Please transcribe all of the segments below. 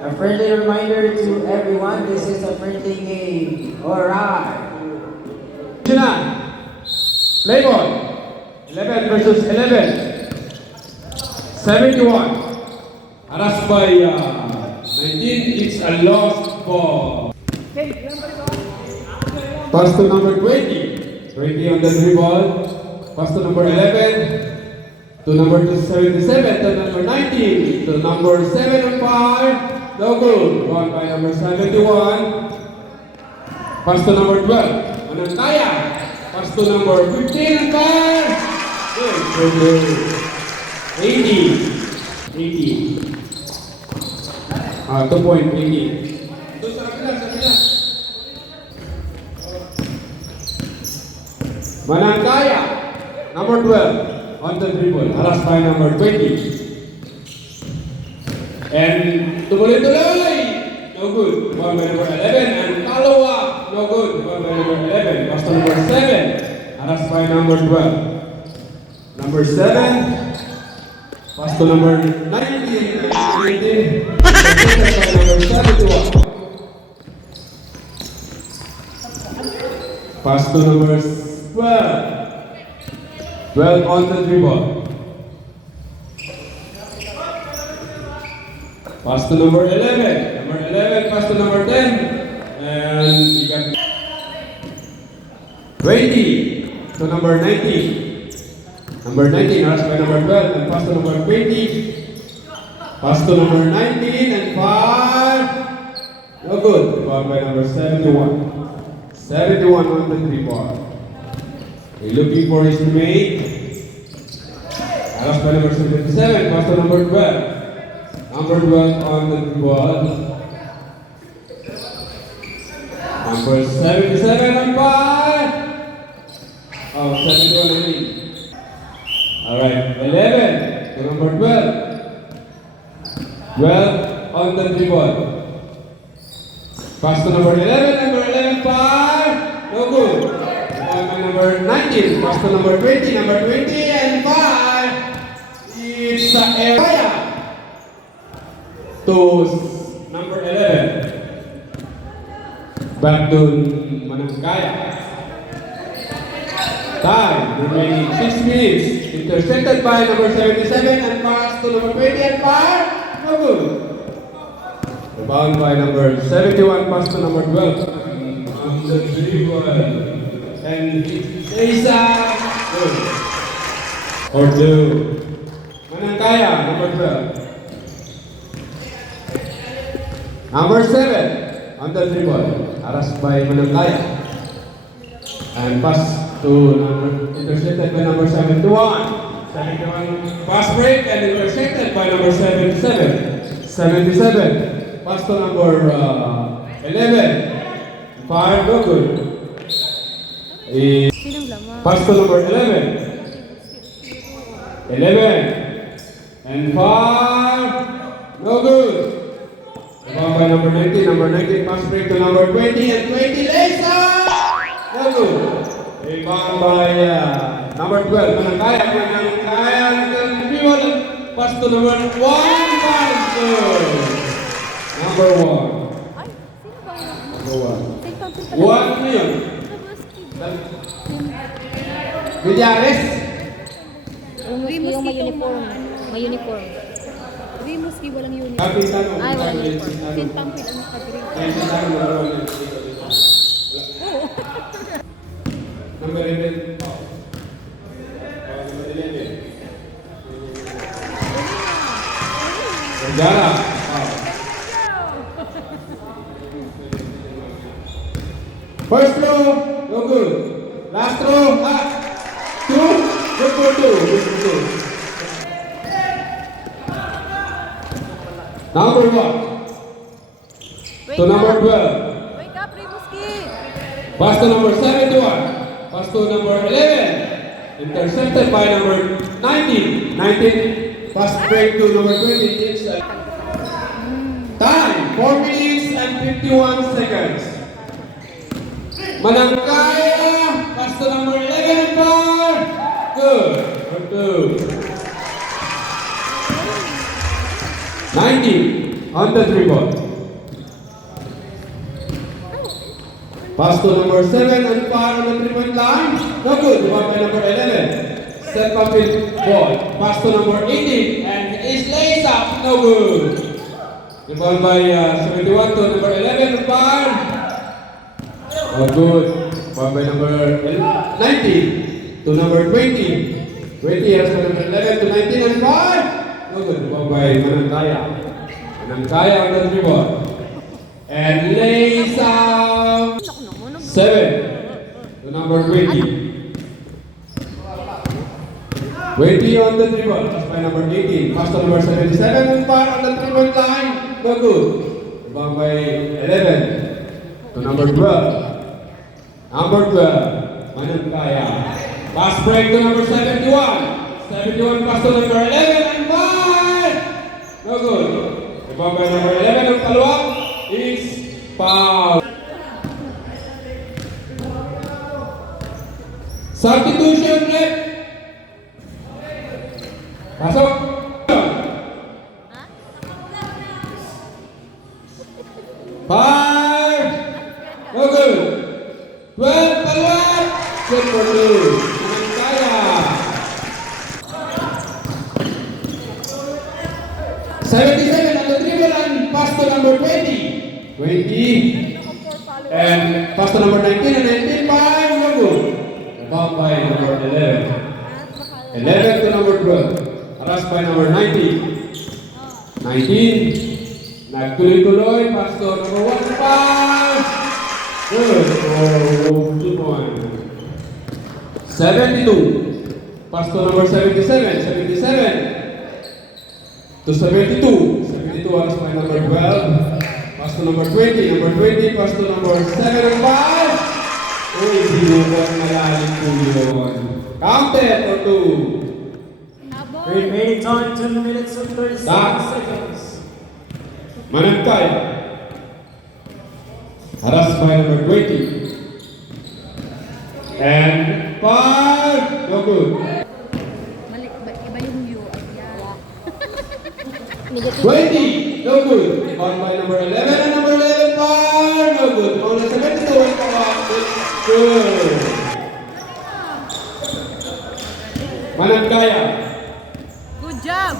A friendly reminder to everyone, this is a friendly game. Alright. Play ball. 11 versus 11. 71. Harassed by 19. It's a lost ball. Pass to number 20. 20 on the dribble. Pass to number 11. To number 277. To number 19. To number 7 on 5. No good. Gone by number 71. Pass to number 12. Manantaya. Pass to number 15 and 5. Good. 80. 80. 2 point, 80. Doon sa kabila, sa kabila. Manantaya. Number 12. On the dribble. Harassed by number 20. And tuloy-tuloy. No good. Gone by number 11. And Kalawa. No good. Gone by number 11. Pass to number 7. Harassed by number 12. Number 7. Pass to number 19. 19. Number 71. Pass to number 12. 12 on the dribble. Pass to number 11. Number 11, pass to number 10. And you got 20 to number 19. Number 19, rush by number 12. And pass to number 20. Pass to number 19 and 5. No good. Ball by number 71. 71 on the dribble. We're looking for his mate. Rush by number 77. Pass to number 12. Number 12 on the ball. Number 77 on 5. Oh, 71 only. Alright, 11 to number 12. 12 on the dribble. Pass to number 11, number 11, 5. No good. On by number 19. Pass to number 20, number 20 and 5. It's Area. To number 11. Back to Manangkaya. Time remaining 6 minutes. Intercepted by number 77 and pass to number 20 and 5. No good. Rebound by number 71, pass to number 12. On the dribble. And Isa. Good. Or 2. Manangkaya, number 12. Number 7 on the dribble, harassed by Manangkaya. And pass to number, intercepted by number 71. 71 pass break and intercepted by number 77. 77 pass to number 11. 5, no good. Pass to number 11. 11 and 5, no good. Rebound by number 19. Number 19 pass break to number 20 and 20 lays up. No good. Rebound by number 12. Manangkaya. Pass to number 1. Pass to number 1. Number 1. 1 million. Villares. Yung may uniform. May uniform. Rimuski walang uniform. Kapitan o Ay, walang uniform. Sintampid ang nakadrink. Kaya sa tayo laro niya. Number 11. Number 11. Gandara. First row, no good. Last row, 2, good for 2. Good for 2. Number 1. To number 12. Wake up, Rimuski! Pass to number 71. Pass to number 11. Intercepted by number 19. 19. Pass break to number 20. Inside. Time. 4 minutes and 51 seconds. Manangkaya. Pass to number 11 and 5. Good. For 2. 19. on the dribble. Pass to number 7 and far on the 3-point line. No good. Rebound by number 11. Set up with ball. Pass to number 18 and is lays up. No good. Rebound by 71 to number 11 and far. No good. Rebound by number 19 to number 20. 20 has by number 11 to 19 and far. No good. Rebound by Manangkaya. Manangkaya on the dribble. And lays out 7 to number 20. 20 on the dribble. Pass by number 18. Pass to number 77 and far on the 3-point line. No good. Rebound by 11 to number 12. Number 12. Manangkaya. Pass break to number 71. 71 pass to number 11 and far. No good. Rebound by number 11 of Kaluak is foul. Substitution rep. Pasok. Five. No good. 12 Kaluak. Good for two. Manangkaya. 77 on the dribble and pass to number 20. 20 and pass to number 19 and 19 by no good. Rebound by number 11. 11 to number 12. Harass by number 19. 19. Nagtuloy-tuloy. Pass to number 1 pass. Good. Oh, 2 points. 72. Pass to number 77. 77. To 72. 72 harass by number 12. Pass to number 20. Number 20. Pass to number 7 and 5. Uy, sinubukan malalim po yun. Counted for 2. Remaining time 2 minutes and 37 Back. seconds. Manangkaya. Harass by number 20. And 5. No good. Mali, iba yung U. Ayan. Negative. 20. No good. Rebound by number 11 and number 11 far. No good. Rebound by 72 and far. Good. Manangkaya. Good job!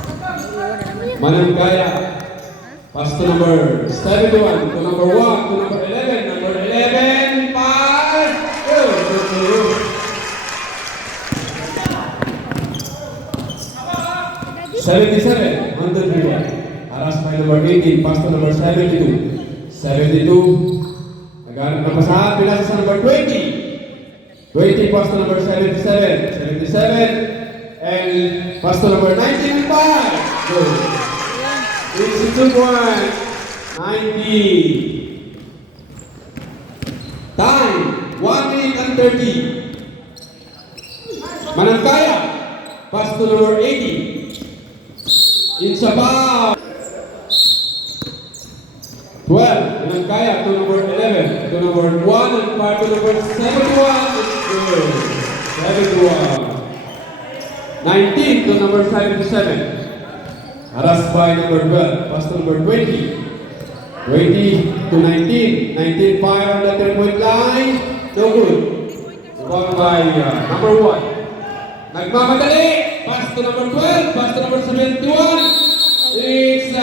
Manangkaya. Pass to number 71, to number 1, to number 11. Number 11, pass. Good. Good. 77 on the dribble. Harass by number 18, pass to number 72. 72. Naghanap na pasahan, pinasa sa number 20. 20 pass to number 77. 77. And pass to number 19 and 5. Good. 82 points. 90. Time. 1 minute and 30. Manangkaya. Pass to number 80. It's about 12. Manangkaya to number 11. To number 1 and 5 to number 71. It's good. 71. 19 to number 77. Harassed by number 12. Pass to number 20. 20 to 19. 19 fire on the 3-point line. No good. Rebound by number 1. Nagmamadali. Pass to number 12. Pass to number 71. It's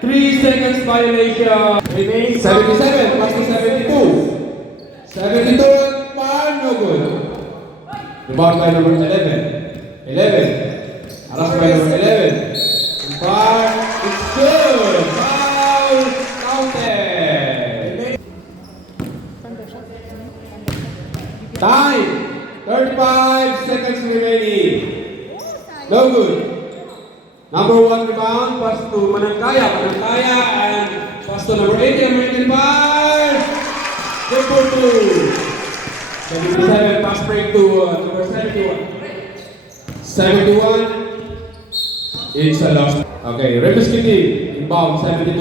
3 seconds violation. Remaining 77. Pass to 72. 72 and fire. No good. Rebound by number 11. 11. Harassed by number 11. Far, it's good. Foul, counted. Time, 35 seconds remaining. No good. Number 1 rebound, pass to Manangkaya. Manangkaya and pass to number 80, American Bar. Good for 2. 77, pass break to number 71. 71. It's a loss. Okay, Rebusky team, inbound 72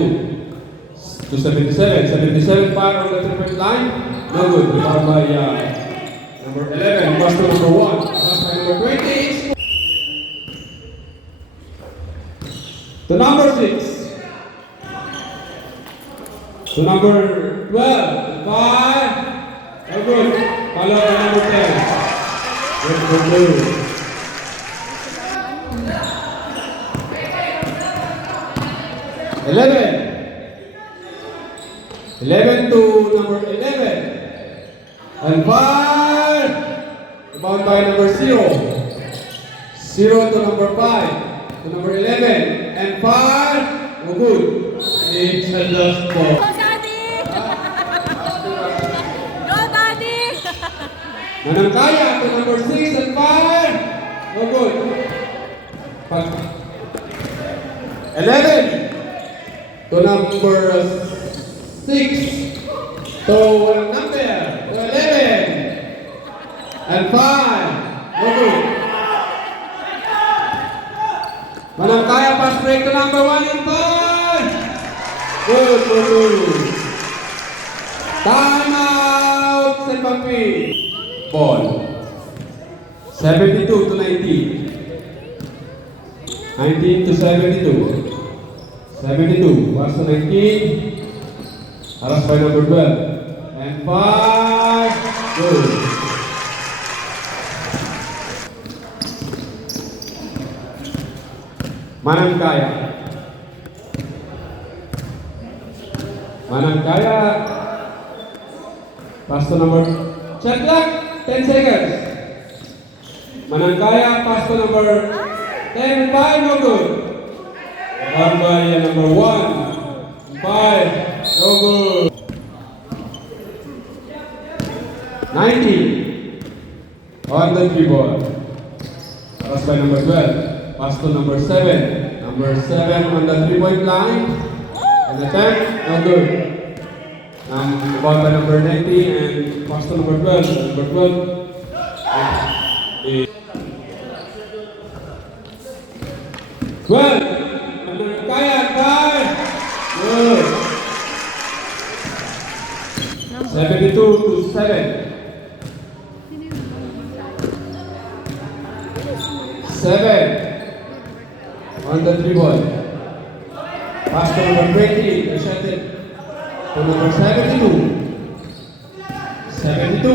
to 77. 77 fire on the 3-point line. No good. Rebound by number 11. Pass to number 1. Pass by number 20. To number 6. To number 12, 5. Oh, good. Follow up by number 10. Good, good, good. Eleven to number 11. And 5. Rebound by number 0. 0 to number 5. To number 11. And 5. Oh, good. It's a lost ball. Go, Daddy! Go, Daddy! Manangkaya to number 6 and 5. Oh, good. 11 to number 6. To walang number. To 11. And 5. Oh, good. Manangkaya pass break to number 1 and 5. Good, good, good. Time out, Sepapi. Ball. 72 to 19. 19 to 72. 72. Pass to 19. Aras by number 12. And 5. Good. Manangkaya. Manangkaya. Pass to number. Shot clock. 10 seconds. Manangkaya. Pass to number 10. 5. No good. One by number 1. 5. No good. 19. On the 3 ball. Pass by number 12. Pass to number 7. Number 7 on the 3-point line. And attempt. No good. Ball by number 19 and pass to number 12. Number 12. Well, kaya, 5. Good. 72 to 7. 7. On the 3 ball. Pass to number 20. Shot it. To number 72. 72.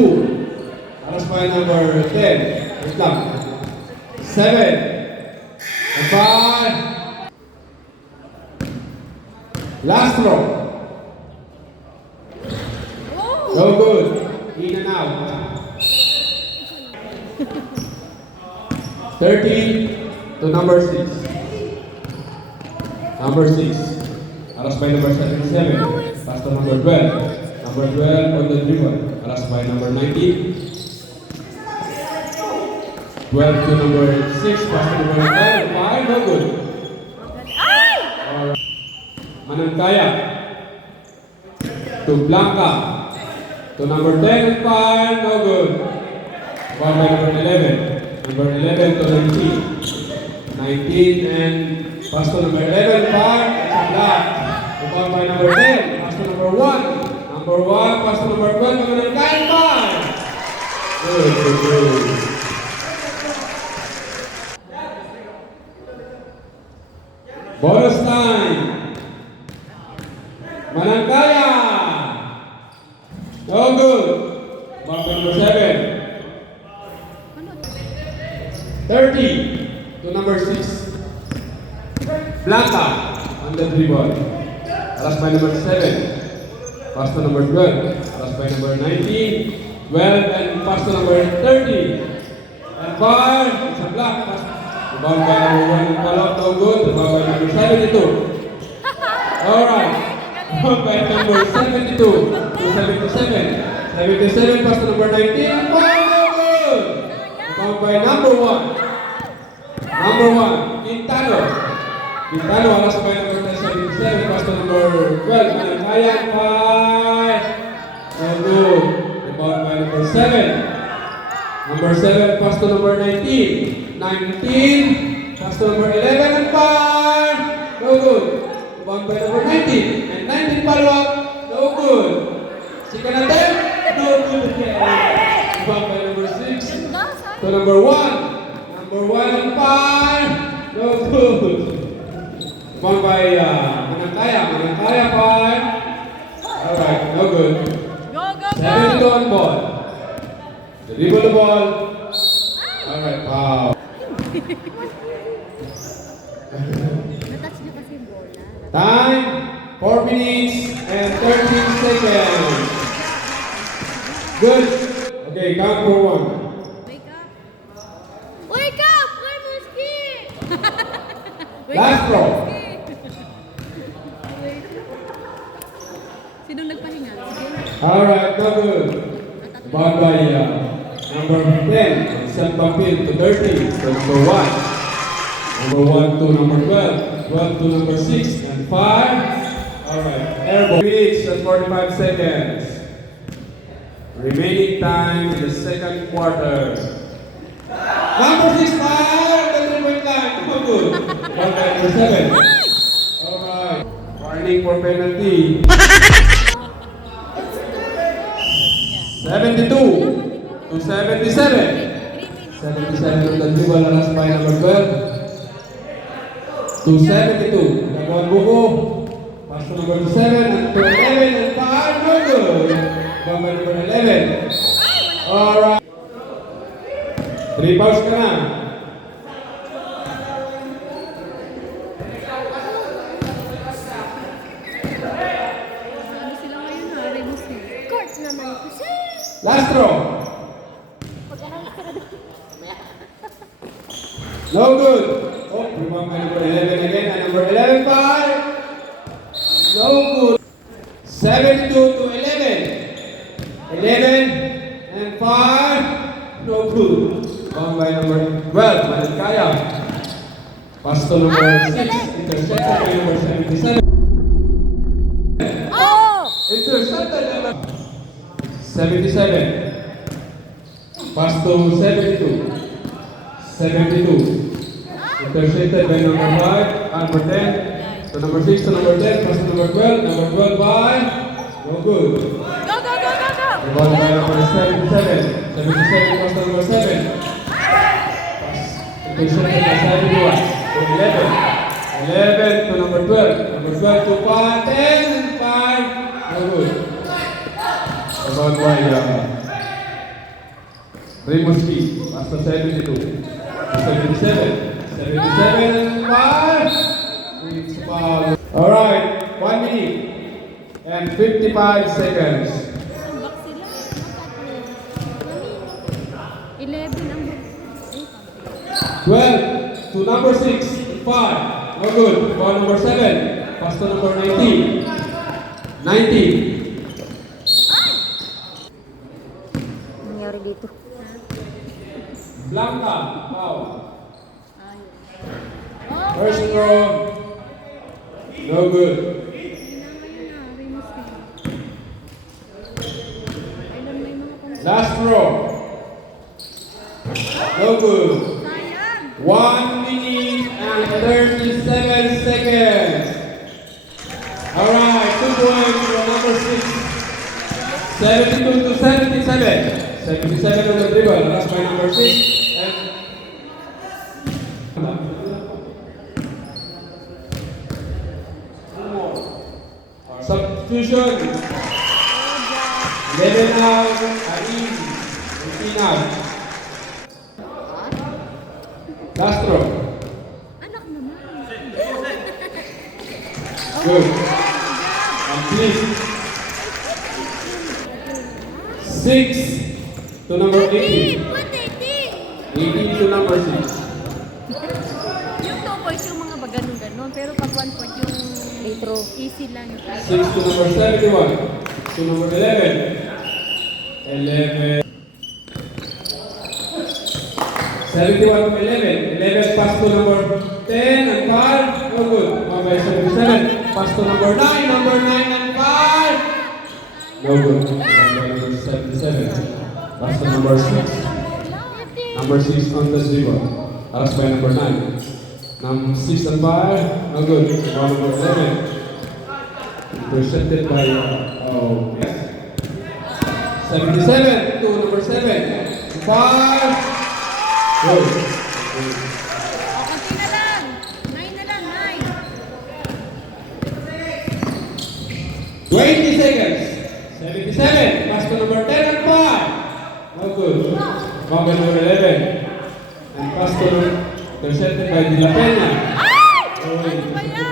Alas by number 10. Wait lang. 7. And 5. Last throw. No good. In and out. 30 to number 6. Number 6. Alas by number 77. Pass to number 12. Number 12 on the dribble. Alas by number 19. 12 to number 6. Pass to number 9. 5. No good. Alright. Manangkaya. To Blanca. To number 10 and 5. No good. Ball by number 11. Number 11 to 19. 19 and pass to number 11. 5. It's a block. The ball by number 10. Pass to number 1. Number 1. Pass to number 12. Manangkaya. 5. Good, good, good. Bonus time. Manangkaya. No good. Ball number 7. 30 to number 6. Blanca on the 3 ball. Alas by number 7. Pass to number 12. Alas by number 19. 12 and pass to number 30. And 5. It's a block. Pass. The ball by number 1 and follow up. No good. The ball by number 72. Alright. Ball by number 72 to 77. 77 pass to number 19 and 5. No good. Ball by number 1. Number 1, Quintano. Quintano, alas by number 77, pass to number 12. Manangkaya, 5. No good. The ball by number 7. Number 7, pass to number 19. 19, pass to number 11 and 5. No good. The ball by number 19. And 19 follow up. No good. Second attempt. No good again. The ball by number 6 to number 1. Number 1 and 5. No good. Ball by Manangkaya. Manangkaya 5. Alright, no good. Go, go, 72 on ball. Dribble the ball. Alright, wow. Natouch niya kasi yung bola. Time, 4 minutes and 13 seconds. Good. Okay, count for 1. Wake up! Wake up! Remuski! Last throw. Sinong nagpahinga? Sige. Alright, no good. Ball by number 10, San Papil to 30, to number 1. Number 1 to number 12, 12 to number 6, and 5. Alright, airball. 3 minutes and 45 seconds. Remaining time in the second quarter. Number 6, 5, the 3-point line, no good. Ball by number 7. Alright, warning for penalty. 72 to 77. 77 on the dribble, last by number 12. To 72. Nagawang buko. Pass to number 7 and to 11 and 5. No good. Number 11. Alright. 3 fouls ka na. Ano sila ngayon ha? Remuski. Court naman ko siya. Last throw. No good. Oh, rebound by number 11 again. And number 11, 5. No good. 72 to 11. 11 and 5. No good. Rebound by number 12. Malankaya. Pass to number 6. Intercepted by number 77. Oh! Intercepted by number 77. Pass to 72. 72. Intercepted by number 5, number 10, to number 6, to number 10, pass to number 12 by, no good. Go, go, go, go, go! The ball by number 77, 77 pass to number 7. Pass, intercepted by 71, to 11, 11 to number 12, number 12 to 5, 10 and 5, no good. The ball by Rimouski, pass to 72, 77. 77 5. It's foul. All right, 1 minute and 55 seconds. Tambak sila. 11 ang 12 to number 6, 5. No good. Ball number 7. Pass to number 19. 19. Nangyari dito. Blanca, foul. Oh, First throw. No good. Last throw. No good. 1 minute and 37 seconds. All right, 2 points for number 6. 72 to 77. 77 on the dribble. Last by number 6. And substitution. 11 out. Arin. 18 out. Last throw. Anak naman. Good. Complete. 6 to number 18. 18 to number 6. Yung 2 points yung mga ganun-ganun. Pero pag 1 point yung Retro. easy lang. 6 to number 71. To number 11. 11. 71 to 11. 11 pass to number 10 and 5. No good. Number 77. Pass to number 9. Number 9 and 5. No good. Number 77. Pass to number 6. Number 6 on the dribble. Pass by number 9. Number 6 and 5. No good. Number 11. Intercepted by, yes. 77 to number 7. 5. Good. O, konti na lang. 9 na lang, 9. 20 seconds. 77. Pass to number 10 and 5. No good. Bogdan number 11. And pass to intercepted by De La Peña.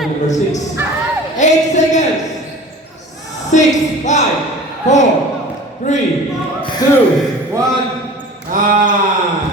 Number 6. 8 seconds. 6, 5, 4, 3, 2, 1. Ah!